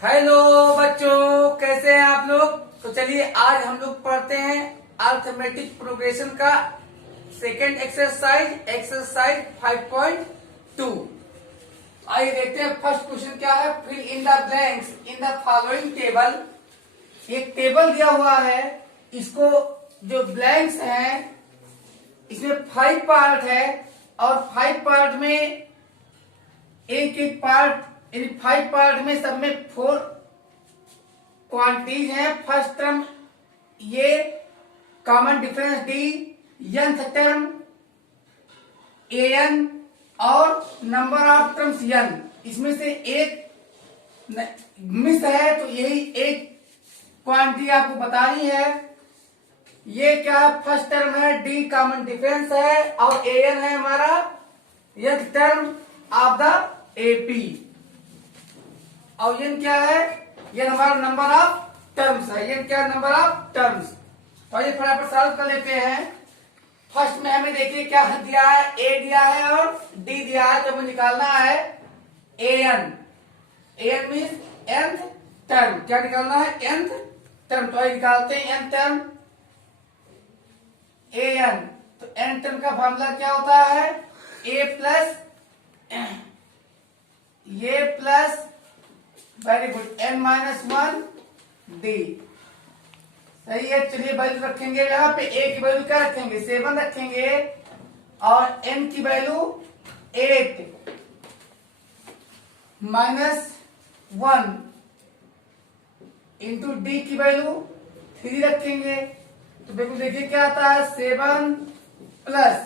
Hello बच्चों, कैसे हैं आप लोग। तो चलिए आज हम लोग पढ़ते हैं अर्थमेटिक प्रोग्रेशन का सेकेंड एक्सरसाइज 5.2। आइए देखते हैं फर्स्ट क्वेश्चन क्या है। Fill in the blanks in the following table. एक टेबल दिया हुआ है, इसको जो ब्लैंक्स हैं इसमें 5 पार्ट है और 5 पार्ट में एक एक पार्ट, इन 5 पार्ट में सब में 4 क्वांटिटीज हैं। फर्स्ट टर्म ये common difference D, nth term an और नंबर ऑफ टर्म्स n। इसमें से एक मिस है तो यही एक क्वांटिटी आपको बतानी है। ये क्या है, फर्स्ट टर्म है डी कॉमन डिफरेंस है और an है हमारा nth term of the AP और n क्या है, ये हमारा नंबर ऑफ टर्म्स है। n क्या नंबर ऑफ टर्म्स। तो ये फटाफट सॉल्व कर लेते हैं। फर्स्ट में हमें देखिए क्या दिया है, a दिया है और d दिया है। तो हमें निकालना है an मीन्स nth टर्म। क्या निकालना है, nth टर्म। तो ये निकालते हैं n टर्म an। तो n टर्म का फॉर्मूला क्या होता है, ये plus very good n-1 d। सही है। चलिए वैल्यू रखेंगे, यहाँ पे a की वैल्यू क्या रखेंगे, 7 रखेंगे और n की वैल्यू 8 -1 इंटू d की वैल्यू 3 रखेंगे। तो बिल्कुल देखिए क्या आता है, 7 प्लस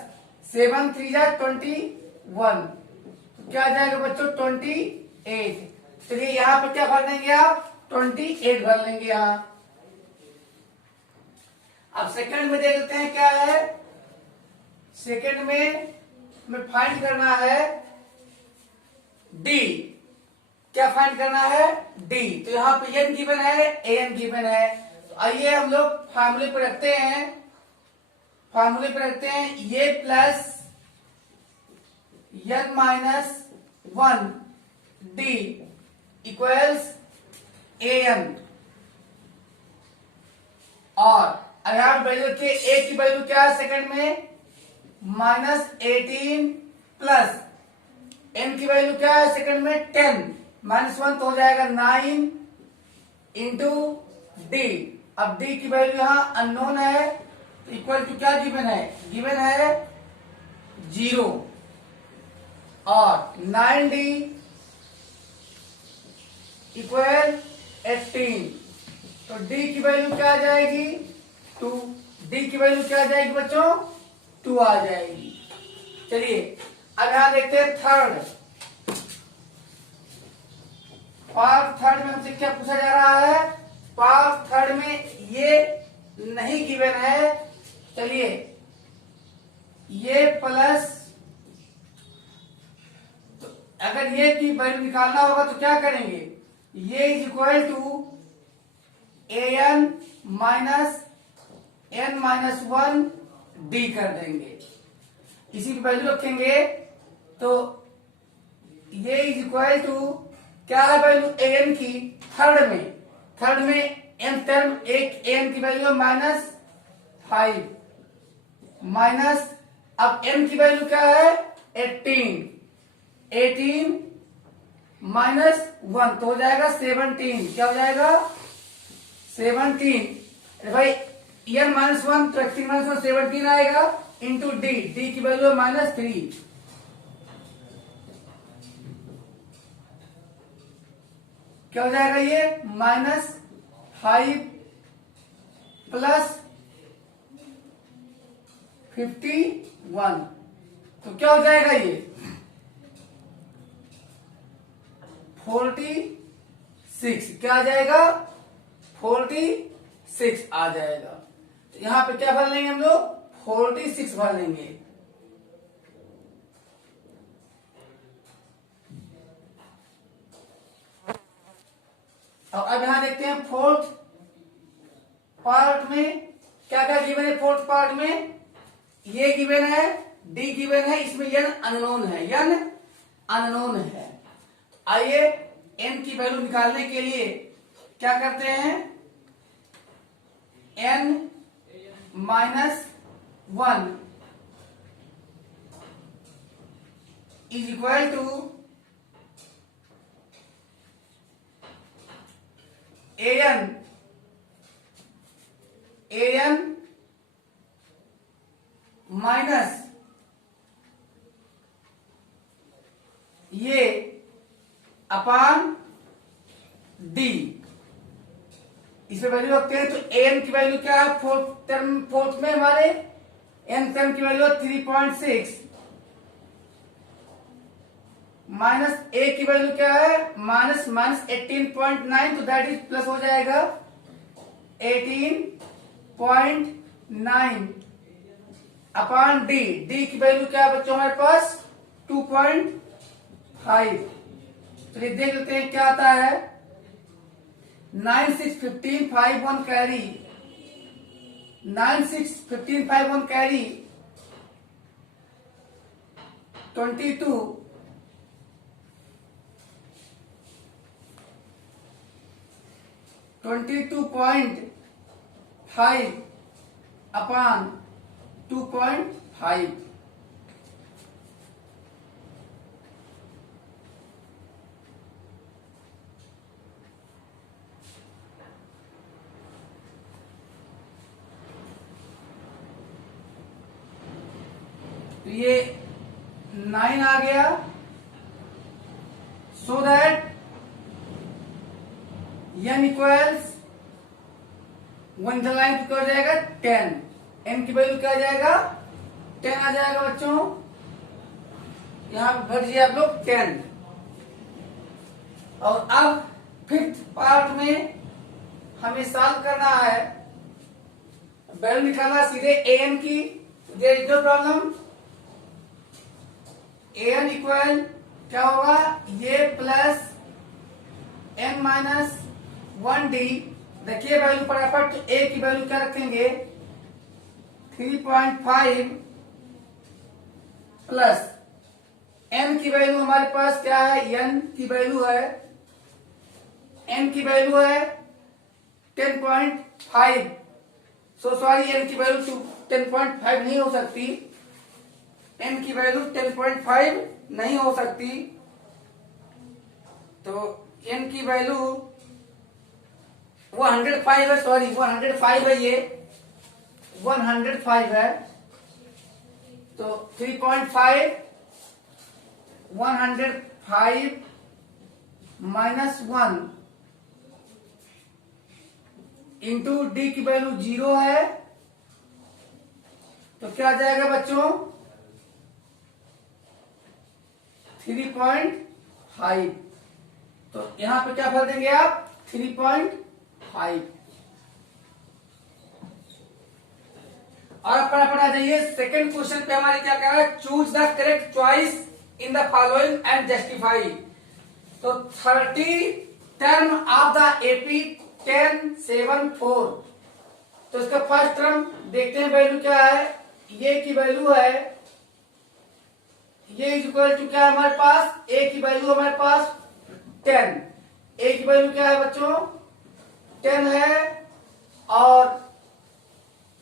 7 3 जा 21। तो क्या आ जाएगा बच्चों, 28। चलिए यहाँ पे क्या भर देंगे आप, 28 भर लेंगे यहाँ। अब सेकंड में देख लेते हैं क्या है। सेकंड में हमें फाइंड करना है डी। क्या फाइंड करना है, डी। तो यहाँ पे n गिवन है, an गिवन है। तो आइए हम लोग फार्मूले पे रखते हैं, ये plus n-1 d equals an और यहाँ वैल्यू रखिए, a की वैल्यू क्या है सेकंड में, -18 प्लस n की वैल्यू क्या है सेकंड में 10 -1 तो हो जाएगा 9 इंटू डी। अब d की वैल्यू यहाँ अननोन है, तो इक्वल टू क्या गिवन है 0 और 9d इक्वल 18। तो d की वैल्यू क्या आ जाएगी, 2। d की वैल्यू क्या आ जाएगी बच्चों, 2 आ जाएगी। चलिए अब यहां देखते हैं थर्ड। पार्ट थर्ड में हमसे क्या पूछा जा रहा है, पार्ट थर्ड में ये नहीं गिवन है। चलिए ये प्लस, तो अगर ये की वैल्यू निकालना होगा तो क्या करेंगे, ये is equal to an minus n-1 d कर देंगे। इसी की वैल्यू रखेंगे तो ये इज इक्वल टू क्या है वैल्यू an की, थर्ड में n टर्म एक an की वैल्यू -5 माइनस, अब n की वैल्यू क्या है 18 -1 तो हो जाएगा 17। क्या हो जाएगा 17। भाई n-1 तो 18 - 17 आएगा इंटू डी की वैल्यू है -3। क्या हो जाएगा ये -5 प्लस 51। तो क्या हो जाएगा ये 46। क्या आ जाएगा 46 आ जाएगा। तो यहां पे क्या भर लेंगे हम लोग, 46 भर लेंगे। और अब यहां देखते हैं फोर्थ पार्ट में क्या क्या गिवन है। फोर्थ पार्ट में ये गिवन है, डी गिवन है, इसमें n अननोन है, आइए n की वैल्यू निकालने के लिए क्या करते हैं, n minus 1 is equal to an minus ये अपान डी, इसमें वैल्यू रखते हैं। तो एन की वैल्यू क्या है, फोर्थ में हमारे एन टर्म की वैल्यू 3.6 माइनस ए की वैल्यू क्या है, माइनस 18.9, तो दैट इज प्लस हो जाएगा 18.9 अपॉन डी। डी की वैल्यू क्या है बच्चों हमारे पास 2.5। चलिए देख लेते हैं क्या आता है। 9 6 15 5 1 कैरी, 9 6 15 5 1 कैरी 22 22.5 अपॉन 2.5। तो ये 9 आ गया, so that n equals 1 line क्या हो जाएगा 10, n की वैल्यू क्या आ जाएगा 10 आ जाएगा बच्चों। यहां पर भर दिए आप लोग 10। और अब फिफ्थ पार्ट में हमें सॉल्व करना है, वैल्यू निकालना सीधे an की। There is no problem. an equal क्या होगा, ये प्लस n माइनस 1d। देखिए वैल्यू फटाफट, तो a की वैल्यू क्या रखेंगे 3.5 प्लस n की वैल्यू हमारे पास क्या है, n की वैल्यू है 10.5। सो सॉरी, n की वैल्यू 10.5 नहीं हो सकती, n की वैल्यू 10.5 नहीं हो सकती। तो n की वैल्यू 105 है, सॉरी 105 है, ये 105 है। तो 3.5 105 माइनस 1 इंटू डी की वैल्यू 0 है, तो क्या आ जाएगा बच्चों 3.5। तो यहां पे क्या भर देंगे आप 3.5। और फटाफट आ जाइए सेकंड क्वेश्चन पे। हमारे क्या कह रहा है, choose the correct choice in the following and justify. तो 30 टर्म ऑफ द एपी 1074। तो इसका फर्स्ट टर्म देखते हैं वैल्यू क्या है, ये की वैल्यू है, ये इज इक्वल टू क्या है हमारे पास, ए की वैल्यू हमारे पास 10। ए की वैल्यू क्या है बच्चों 10 है, और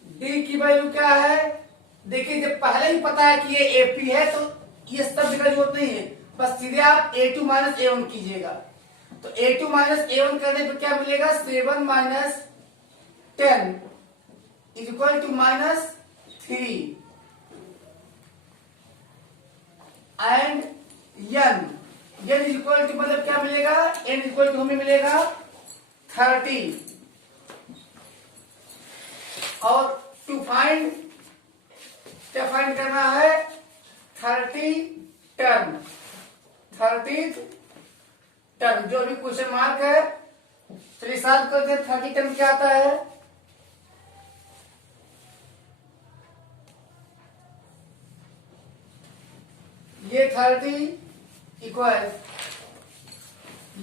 डी की वैल्यू क्या है, देखिए जब पहले ही पता है कि ये एपी है तो ये सब की जरूरत नहीं है, बस सीधे आप a2 माइनस a1 कीजिएगा। तो a2 माइनस a1 करने पर क्या मिलेगा 7 minus 10 is equal to minus 3 and n is equal to मतलब क्या मिलेगा, n इज इक्वल टू हमें मिलेगा 30। और टू फाइंड क्या फाइंड करना है 30 टर्म, 30 टर्म जो अभी क्वेश्चन मार्क है। चलिए सॉल्व करते हैं। 30 टर्म क्या आता है, ये 30 इक्वल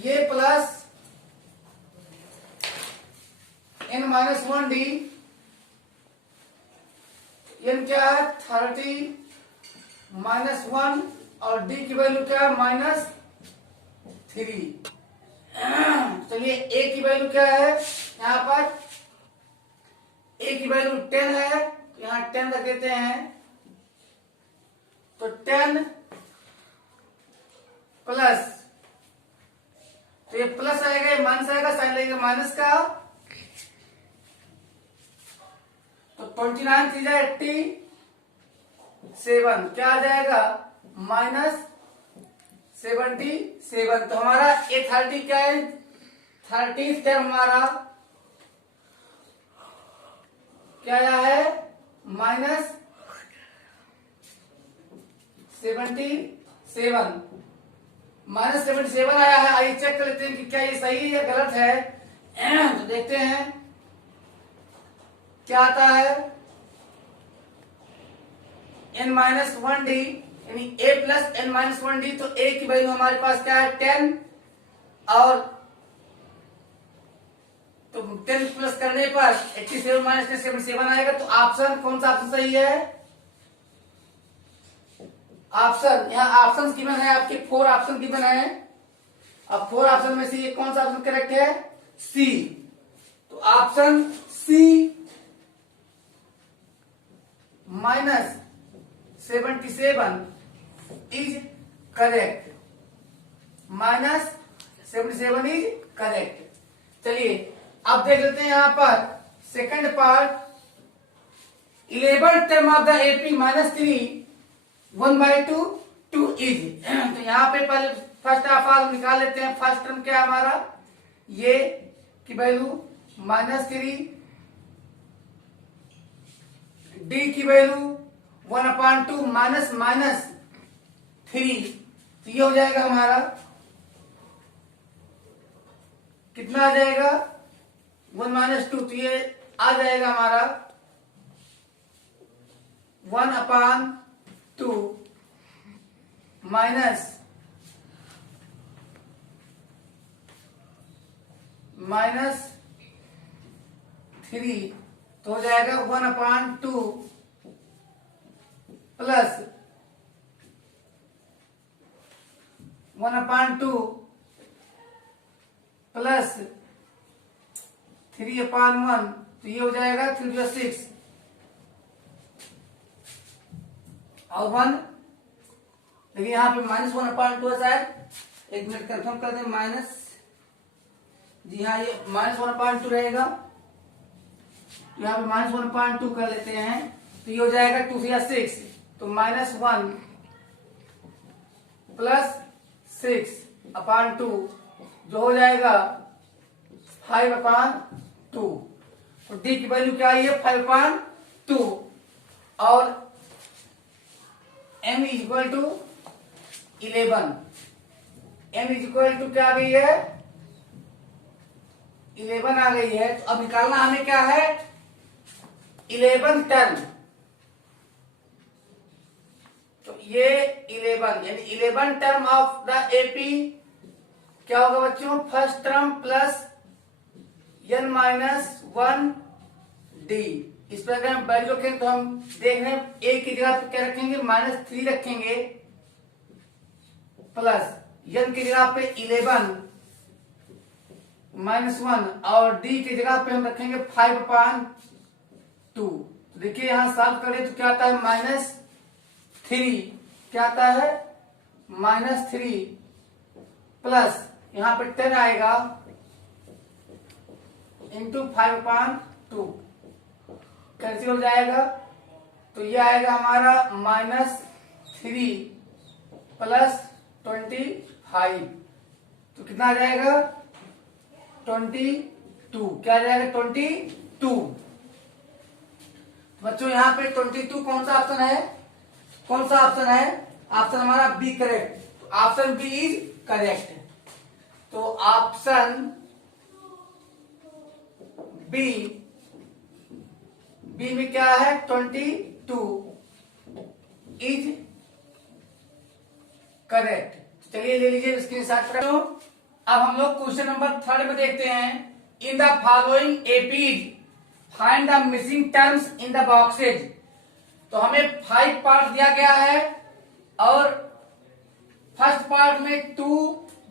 ये plus n minus 1d, n क्या है 30 माइनस 1 और d की वैल्यू क्या है -3। चलिए ए की वैल्यू क्या है, यहाँ पर ए की वैल्यू 10 है, यहाँ 10 रख देते हैं। तो 10 प्लस, तो ये प्लस आएगा, ये माइनस आएगा, साइन लगेगा माइनस का। तो 29 3 87, क्या आ जाएगा, -77। तो हमारा ये 30 क्या है, 30 स्टेप हमारा क्या आया है, -77, -77 आया है। आइए चेक कर लेते हैं कि क्या ये सही है या गलत है। तो देखते हैं क्या आता है, n-1d यानी a प्लस n-1d। तो a की वैल्यू हमारे पास क्या है, 10, और तो 10 प्लस करने पर 87 माइनस 77 आएगा। तो ऑप्शन कौन सा ऑप्शन सही है, ऑप्शन, यहाँ ऑप्शन गिवन है आपके, 4 ऑप्शन गिवन है। अब 4 ऑप्शन में से ये कौन सा ऑप्शन करेक्ट है, सी। तो option C -77 is correct, -77 is correct. चलिए अब देख लेते हैं यहाँ पर second part, 11 term of the AP -3 1/2 2 is. तो यहाँ पे पहले फर्स्ट ऑफ ऑल निकाल लेते हैं। फर्स्ट टर्म क्या है हमारा, ये की वैल्यू -3, डी की वैल्यू 1/2 माइनस -3। तो ये हो जाएगा हमारा, कितना आ जाएगा, 1 - 2। तो ये आ जाएगा हमारा 1/2 माइनस -3। तो हो जाएगा 1/2 प्लस 1/2 प्लस 3/1। तो ये हो जाएगा 3 6 और 1। लेकिन यहाँ पे -1/2 है शायद, एक मिनट कंफर्म कर दें, माइनस, जी हाँ ये -1/2 रहेगा। यहाँ पे -1/2 कर लेते हैं। तो ये हो जाएगा 2 6, तो -1 प्लस 6/2 जो हो जाएगा 5/2। तो डी की वैल्यू क्या आई है, 5/2, और m is equal to 11। m is equal to क्या आ गई है, 11 आ गई है। तो अब निकालना हमें क्या है, 11 टर्म। तो ये 11 यानी 11 टर्म ऑफ द एपी क्या होगा बच्चों, first term plus n-1 D. इस पर अगर हम वैल्यू रखें तो हम देख रहे हैं ए की जगह पे क्या रखेंगे, -3 रखेंगे, प्लस n की जगह पे 11 -1, और डी की जगह पे हम रखेंगे 5/2। देखिए यहां सॉल्व करें तो क्या आता है, -3, क्या आता है, -3 प्लस यहां पे 10 आएगा इंटू 5/2, कैसे हो जाएगा। तो ये आएगा हमारा -3 प्लस 25। तो कितना आ जाएगा, 22। क्या आ जाएगा, 22। बच्चों यहाँ पे 22 कौन सा ऑप्शन है, कौन सा ऑप्शन है, ऑप्शन हमारा बी करेक्ट। तो ऑप्शन बी इज करेक्ट। तो ऑप्शन बी में क्या है, 22 इज करेक्ट। चलिए ले लीजिए स्क्रीनशॉट कर। अब हम लोग क्वेश्चन नंबर 3 में देखते हैं, इन the following APs find the missing terms in the boxes. तो हमें 5 पार्ट दिया गया है, और फर्स्ट पार्ट में 2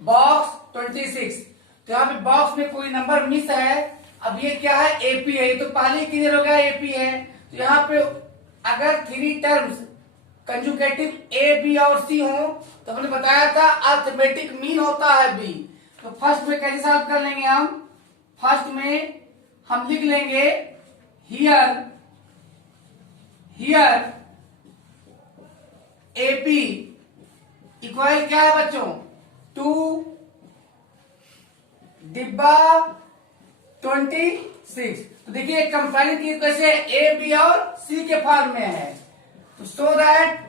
बॉक्स 26। तो यहाँ पे बॉक्स में कोई नंबर मिस है। अब ये क्या है, एपी है, तो पहले क्लियर हो गया एपी है। तो यहाँ पे अगर three terms consecutive A B और सी हो तो हमने बताया था अर्थमेटिक मीन होता है बी। तो फर्स्ट में कैसे सॉल्व कर लेंगे हम, फर्स्ट में हम लिख लेंगे हियर एपी इक्वल क्या है बच्चों, 2 डिब्बा 26। तो देखिए कंपेरिजन की कैसे ए बी और सी के फॉर्म में है। तो so that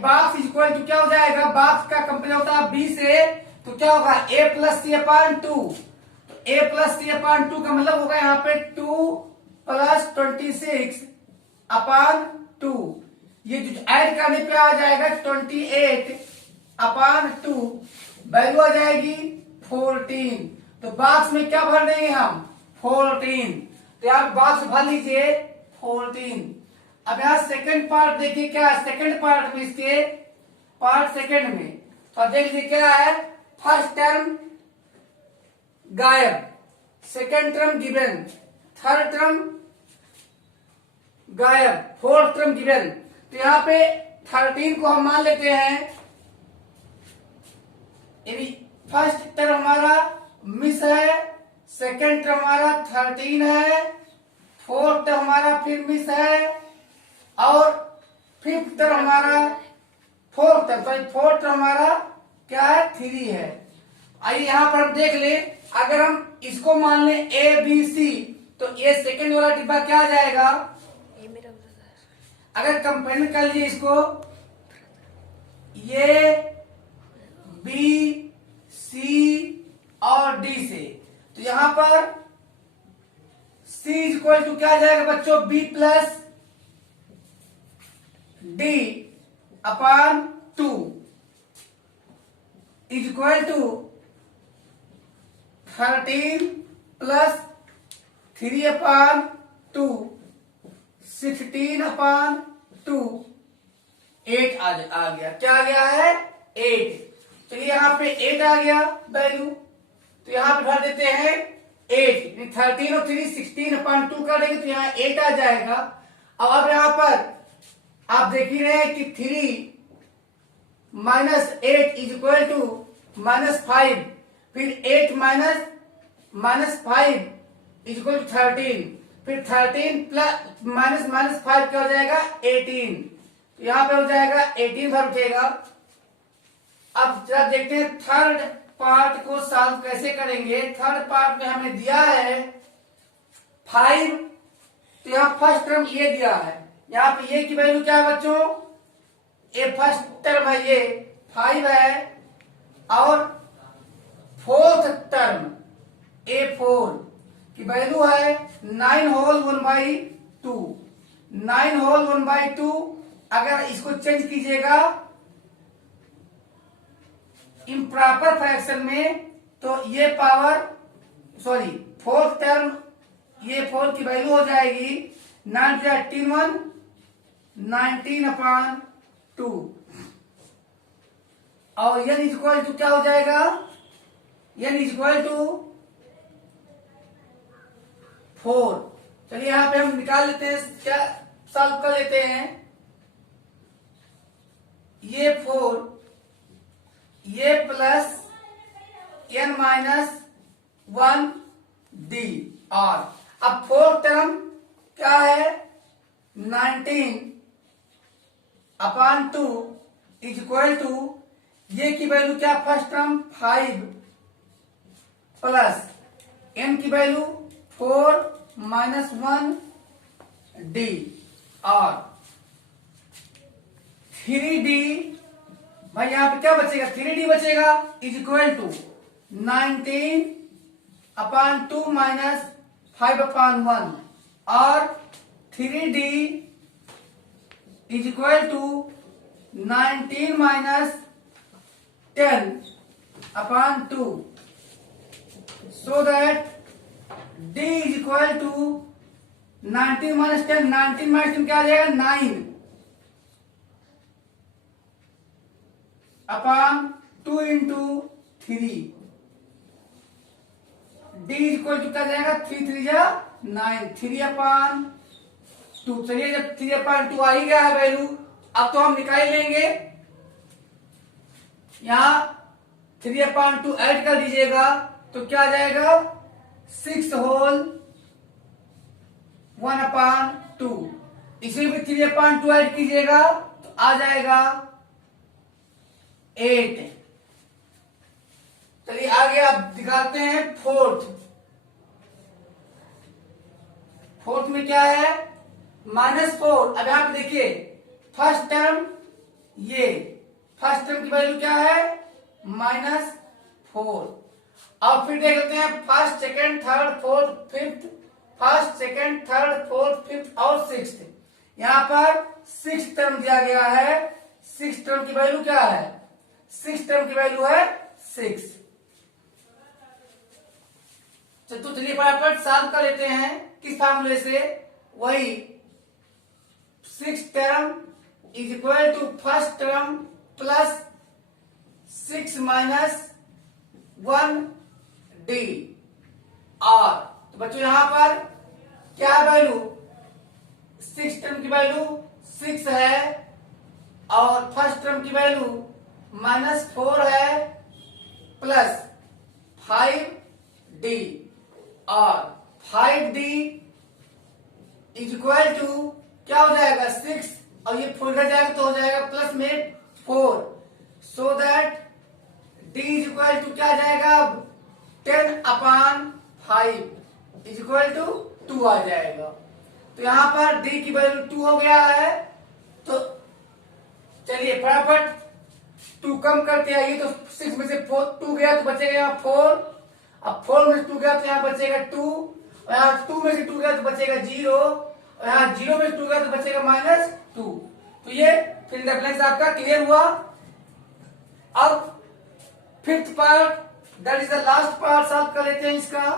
box is equal to क्या हो जाएगा, बॉक्स का कंपेरिजन होता है बी से, तो क्या होगा ए प्लस सी अपॉन 2। तो ए प्लस सी अपॉन 2 का मतलब होगा यहाँ पे 2 प्लस 26 अपॉन 2। ये जो ऐड करने पे आ जाएगा 28 अपॉन 2, वैल्यू आ जाएगी 14। तो बॉक्स में क्या भर देंगे हम, 14। तो यहाँ बॉक्स भर लीजिए 14। अब यहाँ सेकंड पार्ट देखिए क्या है, सेकंड पार्ट में इसके पार्ट सेकंड में तो देख लीजिए क्या है, फर्स्ट टर्म गायब, second term given, third term गायब, फोर्थ टर्म गिवन। तो यहाँ पे 13 को हम मान लेते हैं, फर्स्ट टर्म हमारा मिस है, सेकंड टर्म हमारा 13 है, फोर्थ टर्म हमारा फिर मिस है, और फिफ्थ टर्म हमारा फोर्थ टर्म हमारा क्या है, 3 है। आइए यहां पर हम देख ले, अगर हम इसको मान ले ए बी सी तो ये सेकंड वाला डिब्बा क्या आ जाएगा, अगर कंपेयर कर लीजिए इसको ये बी सी और डी से, तो यहां पर सी इज इक्वल टू क्या आ जाएगा बच्चों, B plus D upon 2 is equal to 13 plus 3 upon 2 16 upon 2 8 आ गया, क्या आ गया है 8। तो यहाँ पे 8 आ गया वैल्यू, तो यहाँ पे भर देते हैं 8, 13 और 3 16 अपॉन 2 कर देंगे तो यहाँ 8 आ जाएगा। अब यहाँ पर आप देख ही रहे हैं कि 3 माइनस 8 इज इक्वल टू -5, फिर 8 माइनस 5 इज इक्वल टू 13, फिर 13 प्लस माइनस 5 क्या हो जाएगा 18। तो यहां पे हो जाएगा 18 भर उठेगा। अब जरा देखते हैं थर्ड पार्ट को सॉल्व कैसे करेंगे। थर्ड पार्ट में हमें दिया है 5, तो यहाँ फर्स्ट टर्म ये दिया है, यहाँ पे ये की वैल्यू क्या है बच्चों, ये फर्स्ट टर्म है ये 5 है, और फोर्थ टर्म A4 की वैल्यू है 9 होल 1/2, 9 होल 1/2। अगर इसको चेंज कीजिएगा इम्प्रॉपर फ्रैक्शन में तो ये पावर फोर्थ टर्म ये 4 की वैल्यू हो जाएगी 9 19 अपॉन 2, और n इज इक्वल टू क्या हो जाएगा, n इज इक्वल टू 4। चलिए यहां पे हम निकाल लेते हैं, क्या सॉल्व कर लेते हैं। ये 4 ये प्लस n माइनस 1 डी, और अब फोर्थ टर्म क्या है 19 अपॉन 2 इज इक्वल टू ये की वैल्यू क्या, फर्स्ट टर्म 5 प्लस n की वैल्यू 4 माइनस 1 डी, और 3d, भाई यहां पे क्या बचेगा 3d बचेगा is equal to 19 upon 2 minus 5 upon 1, और 3d is equal to 19 minus 10 upon 2, so that d is equal to 19 minus 10, 19 minus 10 क्या आ जाएगा 9 upon 2 into 3, d equal to क्या जाएगा, 3 3 जा 9, 3/2। चलिए जब 3/2 आ ही गया है वैल्यू, अब तो हम निकाल लेंगे। यहां 3/2 ऐड कर दीजिएगा तो क्या आ जाएगा, 6 होल 1/2। इसी में 3/2 ऐड कीजिएगा तो आ जाएगा 8। चलिए आगे आप दिखाते हैं फोर्थ में क्या है, -4। अब यहां पे देखिए फर्स्ट टर्म की वैल्यू क्या है, -4। अब फिर देख लेते हैं first second third fourth fifth, first second third fourth fifth और सिक्स्थ। यहां पर 6 टर्म दिया गया है। 6 टर्म की वैल्यू क्या है, 6 टर्म की वैल्यू है 6। तो चलिए फटाफट सॉल्व कर लेते हैं किस फार्मूले से, वही 6 term is equal to first term plus 6 minus 1d। और तो बच्चों यहां पर क्या वैल्यू, 6 टर्म की वैल्यू 6 है और फर्स्ट टर्म की वैल्यू -4 है प्लस 5d। और 5d इज इक्वल टू क्या हो जाएगा, 6 और ये 4 इधर जाएगा तो हो जाएगा प्लस में 4, so that d is equal to क्या जाएगा, 10/5 इज इक्वल टू 2 आ जाएगा। तो यहां पर d की वैल्यू 2 हो गया है। तो चलिए फटाफट 2 कम करते आइए। तो 6 में से 2 गया तो बचेगा यहाँ 4। अब 4 में से 2 गया तो यहाँ बचेगा 2, और यहाँ 2 में से 2 गया तो बचेगा 0, और यहाँ 0 में से 2 गया तो बचेगा -2। तो ये फिर डिफरेंस आपका क्लियर हुआ। अब fifth part, that is the last part, solve कर लेते हैं इसका।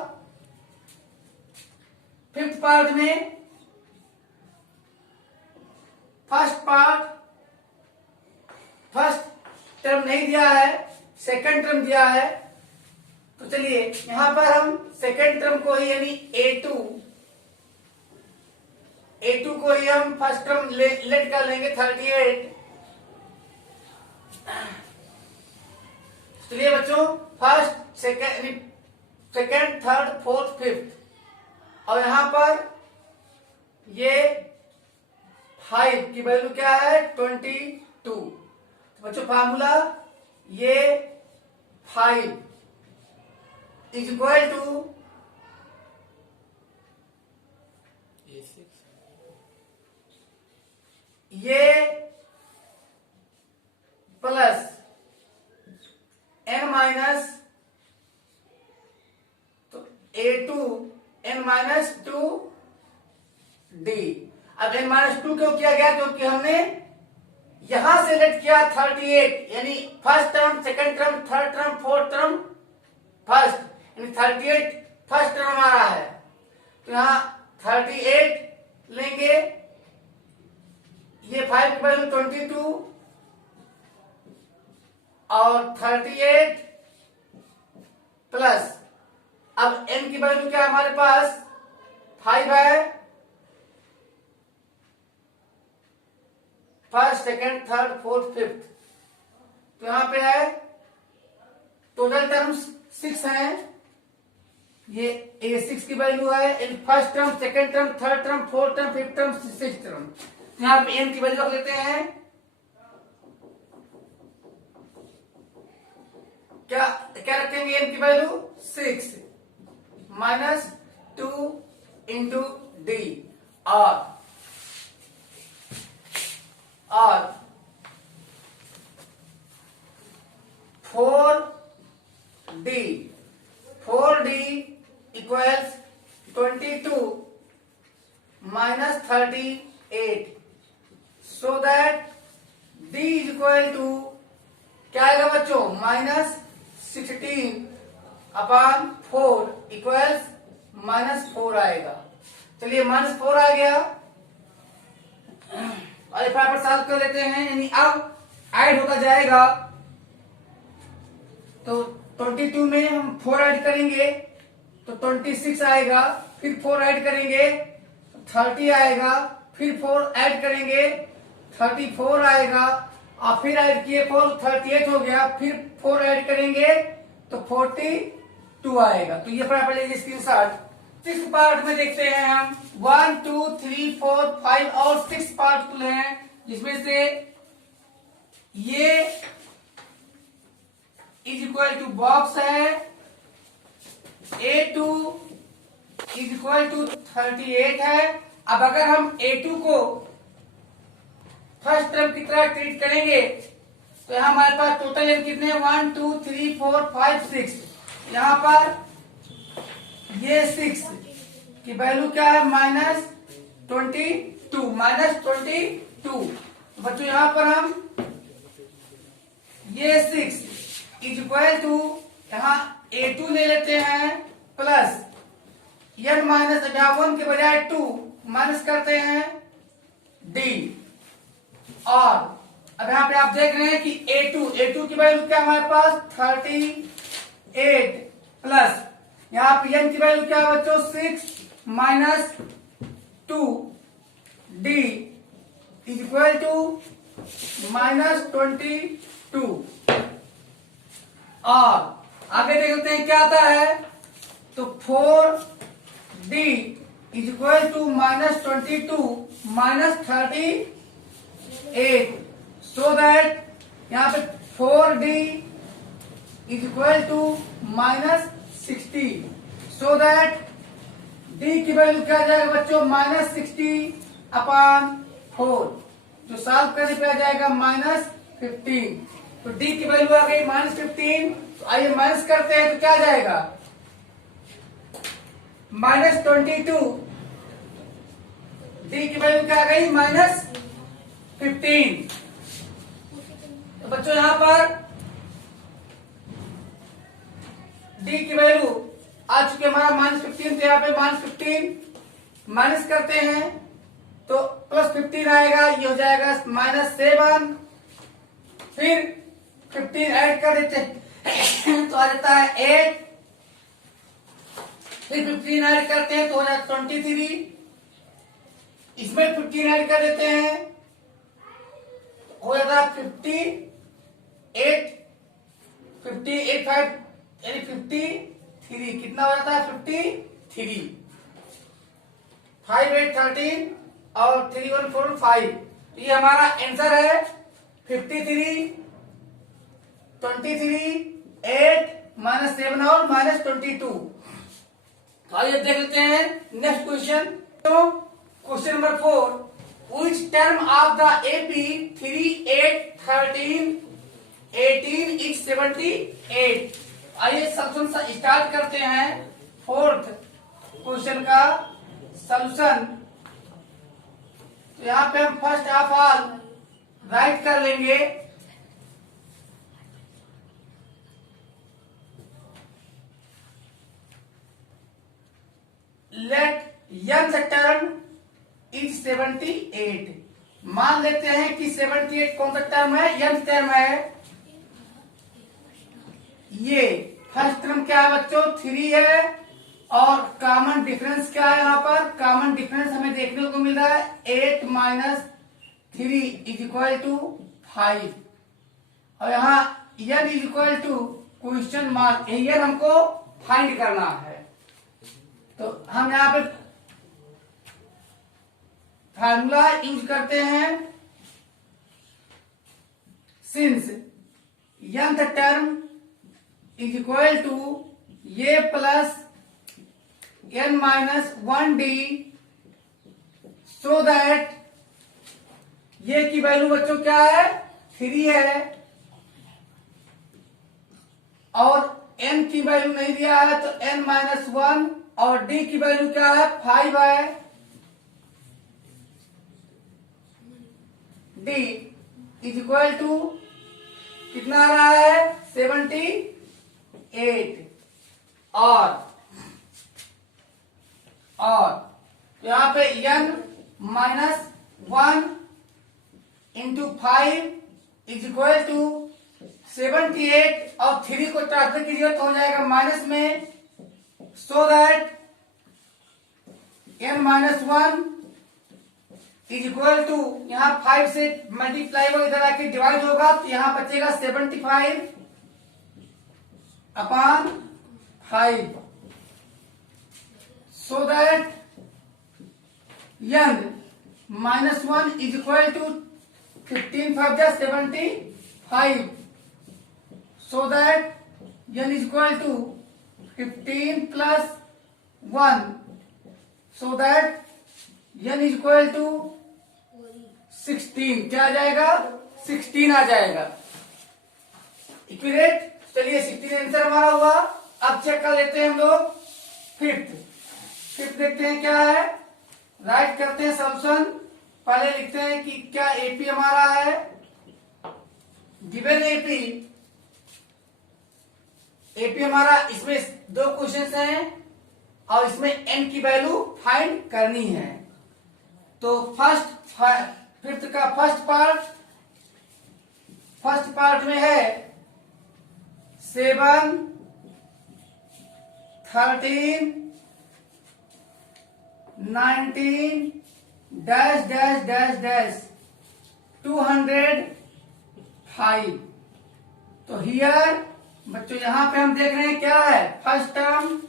फिफ्थ पार्ट में फर्स्ट टर्म नहीं दिया है, सेकंड टर्म दिया है। तो चलिए यहां पर हम सेकंड टर्म को ही यानी a2 को ही हम फर्स्ट टर्म लेट कर लेंगे 38। चलिए बच्चों first second third fourth fifth, और यहां पर ये 5 की वैल्यू क्या है, 22। तो बच्चों फार्मूला ये 5 इज इक्वल टू ये प्लस n माइनस तो a2 n-2 d। अब n-2 क्यों किया गया, क्योंकि हमने यहां से लेट किया 38, यानी first term second term third term fourth term first, यानी 38 फर्स्ट टर्म हमारा है। तो यहां 38 लेंगे, ये 5 की वैल्यू 22 और 38 प्लस, अब n की वैल्यू क्या है हमारे पास 5 है, first second third fourth fifth. तो यहां पे है टोटल टर्म्स 6 हैं, ये a6 की वैल्यू है, first term second term third term fourth term fifth term sixth term. यहां पे n की वैल्यू रख लेते हैं, क्या रखेंगे n की वैल्यू 6 -2 इंटू d और 4d equals 22 - 38, so that d is equal to क्या आएगा बच्चों -16/4 इक्वल्स -4 आएगा। चलिए -4 आ गया, और फटाफट सॉल्व कर लेते हैं, यानी अब ऐड होता जाएगा। तो 22 में हम 4 ऐड करेंगे तो 26 आएगा, फिर 4 ऐड करेंगे 30 आएगा, फिर 4 ऐड करेंगे 34 आएगा, और फिर ऐड किए 4 38 हो गया, फिर 4 ऐड करेंगे तो 42 आएगा। तो ये फटाफट लीजिए स्क्रीनशॉट। 6 पार्ट में देखते हैं हम 1 2 3 4 5 और 6 पार्ट हैं, जिसमें से ये इज इक्वल टू बॉक्स है, A2 इज इक्वल टू 38 है। अब अगर हम A2 को फर्स्ट टर्म की तरह ट्रीट करेंगे तो यहाँ हमारे पास टोटल एन कितने 1 2 3 4 5 6, यहाँ पर ये 6 की वैल्यू क्या है -22 -22। बच्चों यहाँ पर हम ये 6 इज इक्वल टू यहाँ A2 ले लेते हैं प्लस n माइनस 1 के बजाय 2 माइनस करते हैं D, और अब यहाँ पे आप देख रहे हैं कि A2 की वैल्यू क्या हमारे पास 38 प्लस यहाँ पे n की वैल्यू क्या है बच्चों 6 minus 2 D is equal to -22। और आगे देखते हैं क्या आता है, तो 4D is equal to -22 -38, so that यहाँ पे 4D is equal to -60, so that D की वैल्यू क्या आ जाएगा बच्चों -60/4, जो सॉल्व करने पे आ जाएगा -15। तो D की वैल्यू आ गई -15। तो आइए माइनस करते हैं तो क्या आ जाएगा -22, D की वैल्यू क्या आ गई -15। तो बच्चों यहां पर D की वैल्यू आ चुकी है हमारा -15, तो यहाँ पे -15 माइनस करते हैं तो +15 आएगा, ये हो जाएगा -7, फिर 15 ऐड कर देते हैं तो आ जाता है 8, फिर 15 ऐड करते हैं तो हो जाता है 23, इसमें 15 ऐड कर देते हैं तो हो जाता है 58 5 यानी 53, कितना हो जाता है 53, 5 8 13 और 3 1 4 5, तो ये हमारा आंसर है 53 23 8 -7 और -22। तो आइए देख लेते हैं नेक्स्ट क्वेश्चन। तो question number 4, which term of the AP 3 8 13 18 is 78। आइए सॉल्यूशन स्टार्ट करते हैं। फोर्थ क्वेश्चन का सॉल्यूशन, तो यहाँ पे हम फर्स्ट ऑफ ऑल राइट कर लेंगे लेट nth टर्म इज 78। मान लेते हैं कि 78 कौन सा टर्म है, nth टर्म है। ये फर्स्ट टर्म क्या है बच्चों 3 है, और कॉमन डिफरेंस क्या है, यहाँ पर कॉमन डिफरेंस हमें देखने को मिल रहा है 8 - 3 इज इक्वल टू 5, और यहाँ n is equal to question mark, n हमको फाइंड करना है। तो हम यहाँ पे फार्मूला यूज करते हैं, since nth term is equal to ये plus n - 1D, so that ये की वैल्यू बच्चों क्या है 3 है, और n की वैल्यू नहीं दिया है तो n - 1, और D की वैल्यू क्या है 5 है। D इज इक्वल टू कितना आ रहा है 78, और यहाँ पे n - 1 into 5 is equal to 78, और 3 को ट्रांसफर कीजिए तो हो जाएगा माइनस में so that n-1 is equal to, यहां 5 से मल्टीप्लाई होगा, इधर आके डिवाइड होगा, तो यहां बचेगा 75 upon 5, so that n-1 is equal to 15 5 जा 75, so that n is equal to 15 plus 1, so that n is equal to 16, क्या आ जाएगा? 16 आ जाएगा। इक्विलेट, चलिए 16 आंसर हमारा हुआ। अब चेक कर लेते हैं हम लोग फिफ्थ देखते हैं क्या है। राइट करते हैं सॉल्यूशन। पहले लिखते हैं कि क्या एपी हमारा है, गिवन एपी हमारा, इसमें 2 क्वेश्चन हैं और इसमें एन की वैल्यू फाइंड करनी है। तो फिफ्थ का फर्स्ट पार्ट में है 7 13 19 डैश डैश डैश डैश 205। तो हियर बच्चों यहां पे हम देख रहे हैं क्या है, फर्स्ट टर्म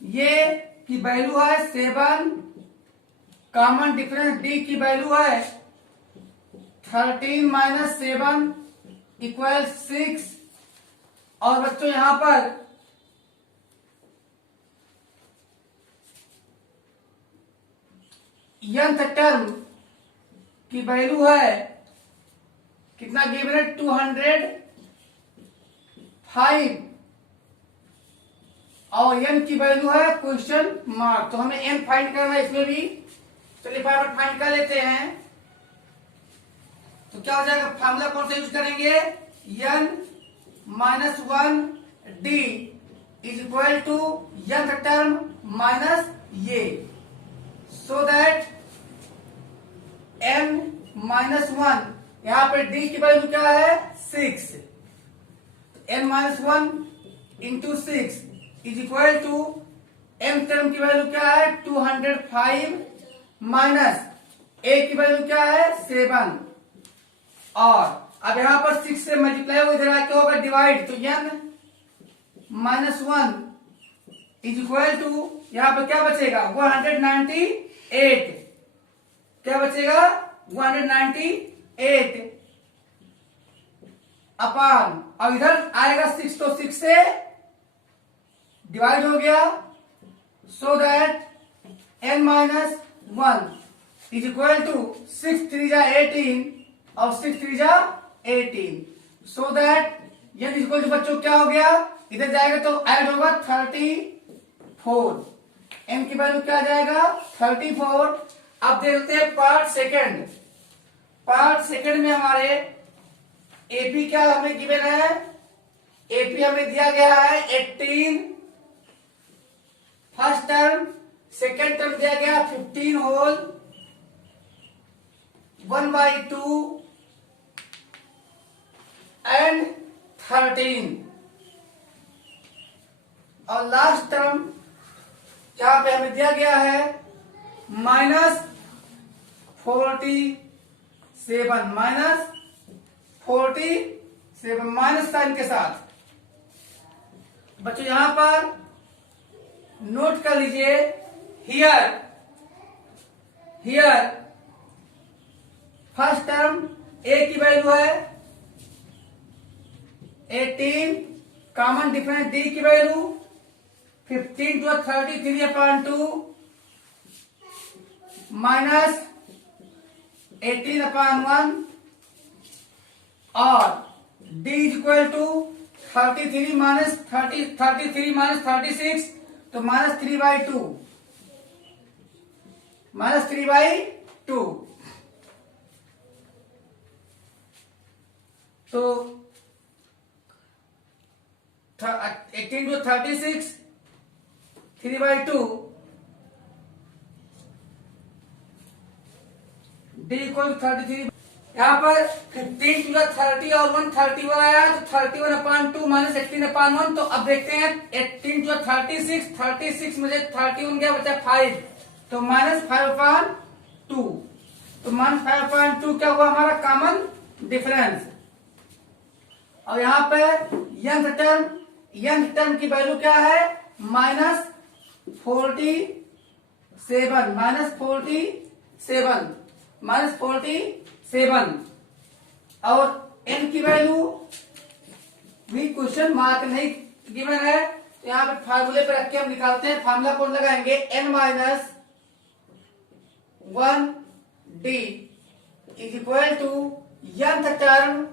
ये की वैल्यू है 7, कॉमन डिफरेंस डी की वैल्यू है 13 माइनस 7 इक्वल 6, और बच्चों यहां पर nth टर्म की वैल्यू है कितना गिवन है 205, और n की वैल्यू है क्वेश्चन मार्क। तो हमें n फाइंड करना है इसमें भी। चलिए फटाफट फाइंड कर लेते हैं। तो क्या हो जाएगा, फार्मूला कौन सा यूज करेंगे, n-1 d is equal to nth term minus ये, सो दैट n-1, यहां पे d की वैल्यू क्या है 6, n-1 into 6 is equal to m term की वैल्यू क्या है 205 माइनस a की वैल्यू क्या है 7, और अब यहां पर 6 से मल्टीप्लाई होगा, इधर आके होगा डिवाइड, तो n-1 इज इक्वल टू यहां पर क्या बचेगा 198, क्या बचेगा 198 अपान, अब इधर आएगा 6, तो 6 से डिवाइड हो गया, so that n-1 is equal to 6 3 जा 18 और 6 3 जा 18, so that n is equal to बच्चों क्या हो गया, इधर जाएगा तो ऐड होगा 34, n की वैल्यू क्या आ जाएगा 34। अब देखते हैं पार्ट सेकंड में हमारे एपी क्या हमें गिवन है, एपी हमें दिया गया है 18 फर्स्ट टर्म, सेकेंड टर्म दिया गया 15 होल 1/2 एंड 13, और लास्ट टर्म यहाँ पे हमें दिया गया है -47 माइनस साइन के साथ। बच्चों यहां पर नोट कर लीजिए, हियर फर्स्ट टर्म a की वैल्यू है 18, कॉमन डिफरेंस d की वैल्यू 15 to 33/2 माइनस 18/1, और d is equal to 33 minus 36, तो -3/2 तो 18 to 36 3/2, d इक्वल 33, यहाँ पर 15 टू 30 और 131 आया, तो 31/2 माइनस 18/1। तो अब देखते हैं 18 टू 36, 36 मुझे 31 गया, बचा 5, तो -5/2। तो -5/2 क्या हुआ हमारा कॉमन डिफरेंस। और यहाँ पे यंग टर्म की वैल्यू क्या है, -47 और n की वैल्यू भी क्वेश्चन मार्क नहीं गिवन है, तो यहाँ पे फार्मूले पे रख के हम निकालते हैं। फार्मूला कौन लगाएंगे, n-1d is equal to nth term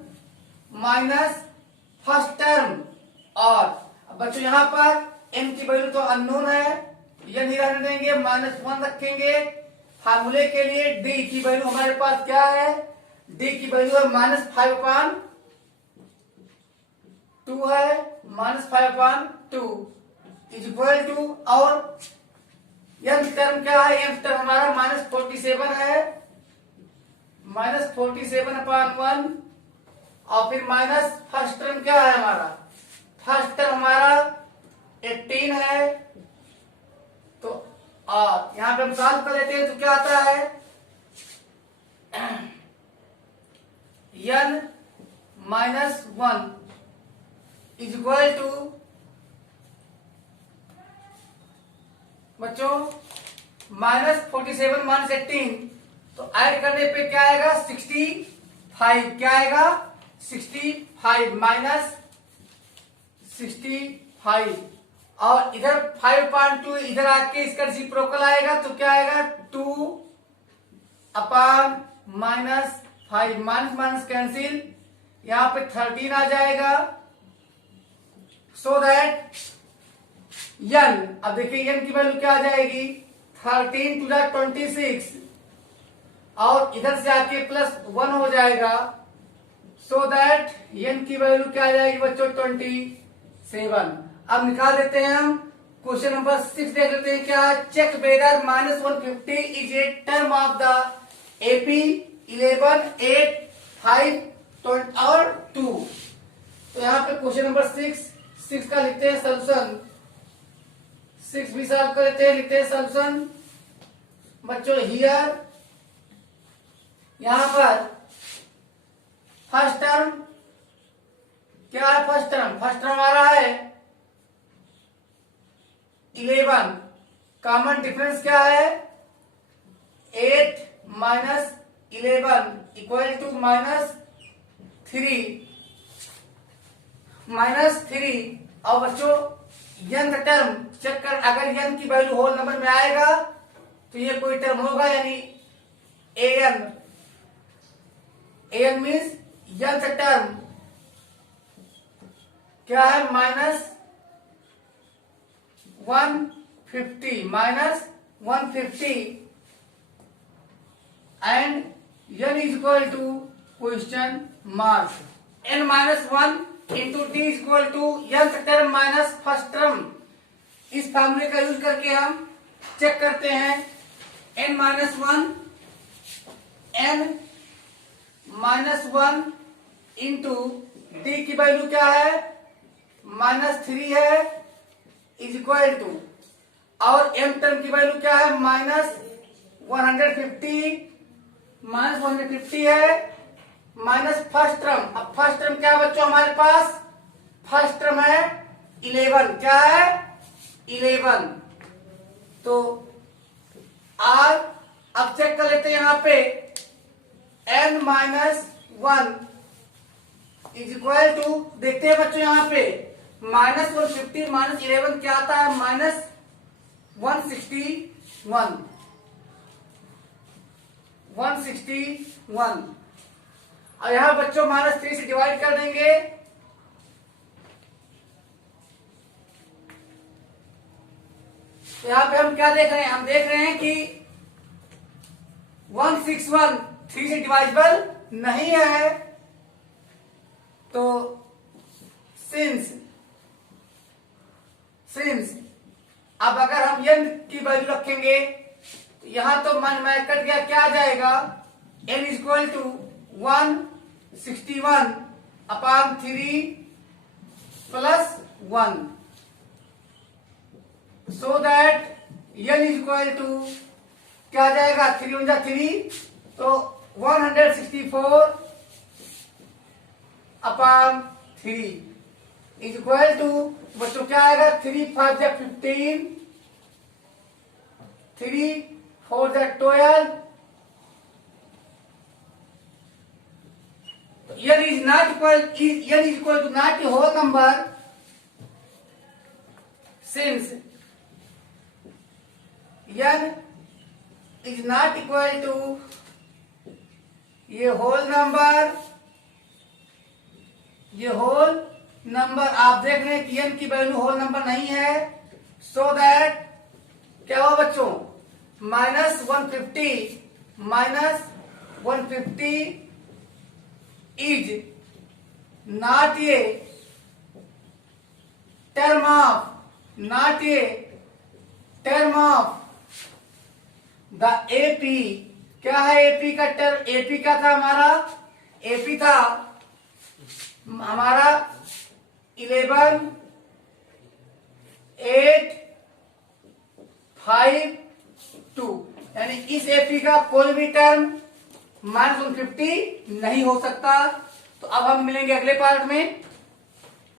minus first term. और बच्चों यहाँ पर n की वैल्यू तो अननोन है, यह नहीं रहने देंगे, -1 रखेंगे। फार्मूले के लिए d की वैल्यू हमारे पास क्या है, d की वैल्यू है -5/2 है, -5/2 इज इक्वल टू, और nth टर्म क्या है, nth टर्म हमारा -47 है, -47/1। और फिर माइनस फर्स्ट टर्म क्या है हमारा, फर्स्ट टर्म हमारा 18 है। तो और यहां पे हम सॉल्व कर लेते हैं, तो क्या आता है, n-1 इज इक्वल टू, बच्चों -47 -18, तो ऐड करने पे क्या आएगा, 65। क्या आएगा, 65 माइनस 65, और इधर 5/2 इधर आके इसका रेसिप्रोकल आएगा, तो क्या आएगा, 2/-5 माइनस कैंसिल, यहां पे 13 आ जाएगा। सो दैट n, अब देखिए n की वैल्यू क्या आ जाएगी, 13 टू 26, और इधर से आके +1 हो जाएगा। सो दैट n की वैल्यू क्या आ जाएगी बच्चों, 27। अब निकाल देते हैं हम। क्वेश्चन नंबर 6 देख लेते हैं क्या, check whether -150 is a term of the AP 11, 8, 5 और 2। तो यहाँ पे क्वेश्चन नंबर 6 का लिखते हैं सोल्यूशन। 6 भी सॉल्व कर लेते हैं, लिखते हैं सोल्यूशन। बच्चों हियर यहां पर फर्स्ट टर्म क्या है, फर्स्ट टर्म हमारा है 11, कॉमन डिफरेंस क्या है, 8 माइनस 11 इक्वल टू -3। और बच्चों n टर्म चेक कर, अगर n की वैल्यू होल नंबर में आएगा तो ये कोई टर्म होगा, यानी an मीन्स n टर्म क्या है, -150 and n is equal to question mark, n-1 into T is equal to nth term minus first term. इस फॉर्मूले का यूज करके हम चेक करते हैं, n-1 इंटू डी की वैल्यू क्या है, -3 है, इज इक्वल टू, और m टर्म की वैल्यू क्या है, -150 है, माइनस फर्स्ट टर्म। अब फर्स्ट टर्म क्या है बच्चों हमारे पास, फर्स्ट टर्म है 11, क्या है 11। तो आर अब चेक कर लेते हैं यहां पे, n-1 इज इक्वल टू, देखते हैं बच्चों यहां पे -150 माइनस 11 क्या आता है, -161। और यहां बच्चों -3 से डिवाइड कर देंगे, तो यहां पे हम क्या देख रहे हैं, हम देख रहे हैं कि 161 3 से डिवाइजेबल नहीं है। तो सिंस अब अगर हम n की वैल्यू रखेंगे तो यहां तो मन में कट गया, क्या आ जाएगा, n is equal to 161 upon 3 plus 1, सो that n is equal to क्या आ जाएगा, 3 × 3 तो 164 अपॉन 3 इज इक्वल टू बच्चों क्या आएगा, 3 × 5 = 15, 3 × 4 = 12. n is equal to not a whole number since n is not equal to ये होल नंबर आप देख रहे हैं कि n की वैल्यू होल नंबर नहीं है, सो दैट क्या हुआ बच्चों, -150 is not a term of the AP. क्या है एपी का टर्म, एपी का था हमारा, एपी था हमारा 11, 8, 5, 2, यानी इस एपी का कोई भी टर्म -150 नहीं हो सकता. तो अब हम मिलेंगे अगले पार्ट में.